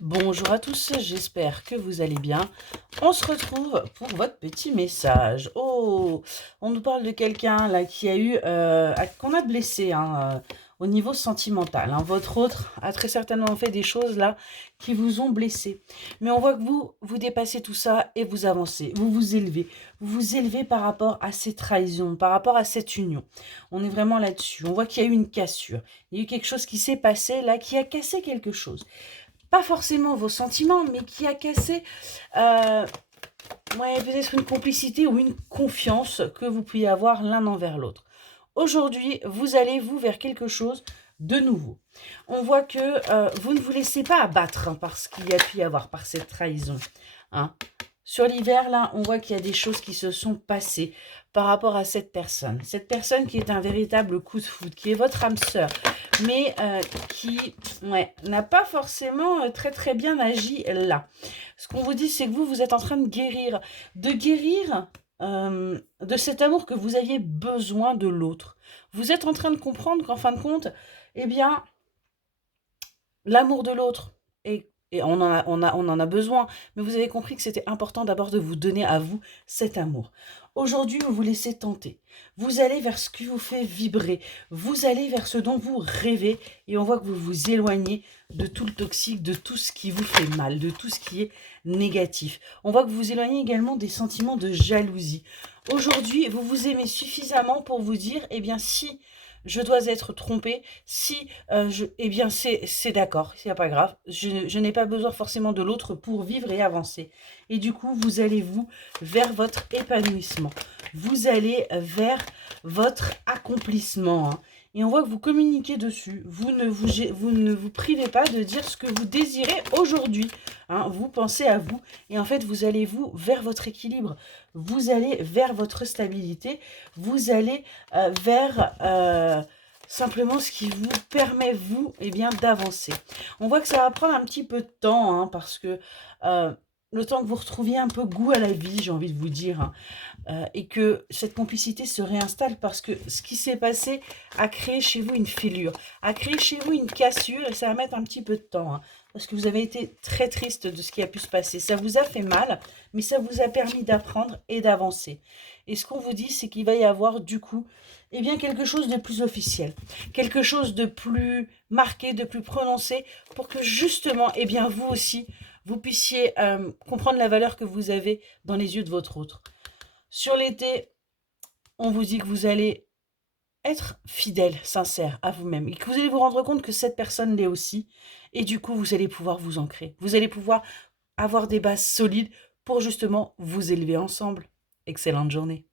Bonjour à tous, j'espère que vous allez bien. On se retrouve pour votre petit message. Oh, on nous parle de quelqu'un là qui a eu, qu'on a blessé au niveau sentimental, hein. Votre autre a très certainement fait des choses là qui vous ont blessé. Mais on voit que vous dépassez tout ça et vous avancez, vous vous élevez. Vous vous élevez par rapport à ces trahisons, par rapport à cette union. On est vraiment là-dessus. On voit qu'il y a eu une cassure. Il y a eu quelque chose qui s'est passé là, qui a cassé quelque chose. Pas forcément vos sentiments, mais qui a cassé euh, ouais, peut-être une complicité ou une confiance que vous pouviez avoir l'un envers l'autre. Aujourd'hui, vous allez, vous, vers quelque chose de nouveau. On voit que vous ne vous laissez pas abattre par ce qu'il y a pu y avoir, par cette trahison, hein. Sur l'hiver, là, on voit qu'il y a des choses qui se sont passées par rapport à cette personne. Cette personne qui est un véritable coup de foudre, qui est votre âme sœur, mais qui n'a pas forcément très très bien agi là. Ce qu'on vous dit, c'est que vous êtes en train de guérir de cet amour que vous aviez besoin de l'autre. Vous êtes en train de comprendre qu'en fin de compte, eh bien, l'amour de l'autre, et on en a besoin, mais vous avez compris que c'était important d'abord de vous donner à vous cet amour. Aujourd'hui, vous vous laissez tenter. Vous allez vers ce qui vous fait vibrer. Vous allez vers ce dont vous rêvez. Et on voit que vous vous éloignez de tout le toxique, de tout ce qui vous fait mal, de tout ce qui est négatif. On voit que vous vous éloignez également des sentiments de jalousie. Aujourd'hui, vous vous aimez suffisamment pour vous dire, eh bien, si je dois être trompée, si eh bien, c'est d'accord, c'est pas grave. Je n'ai pas besoin forcément de l'autre pour vivre et avancer. Et du coup, vous allez vers votre épanouissement. Vous allez vers votre accomplissement, hein. Et on voit que vous communiquez dessus. Vous ne vous privez pas de dire ce que vous désirez aujourd'hui, hein. Vous pensez à vous. Et en fait, vous allez vers votre équilibre. Vous allez vers votre stabilité. Vous allez vers simplement ce qui vous permet, vous, eh bien, d'avancer. On voit que ça va prendre un petit peu de temps, hein, parce que le temps que vous retrouviez un peu goût à la vie, j'ai envie de vous dire, hein, et que cette complicité se réinstalle parce que ce qui s'est passé a créé chez vous une fêlure, a créé chez vous une cassure, et ça va mettre un petit peu de temps, hein, parce que vous avez été très triste de ce qui a pu se passer. Ça vous a fait mal, mais ça vous a permis d'apprendre et d'avancer. Et ce qu'on vous dit, c'est qu'il va y avoir du coup, eh bien, quelque chose de plus officiel, quelque chose de plus marqué, de plus prononcé, pour que justement, eh bien, vous aussi, vous puissiez comprendre la valeur que vous avez dans les yeux de votre autre. Sur l'été, on vous dit que vous allez être fidèle, sincère à vous-même, et que vous allez vous rendre compte que cette personne l'est aussi, et du coup, vous allez pouvoir vous ancrer. Vous allez pouvoir avoir des bases solides pour justement vous élever ensemble. Excellente journée.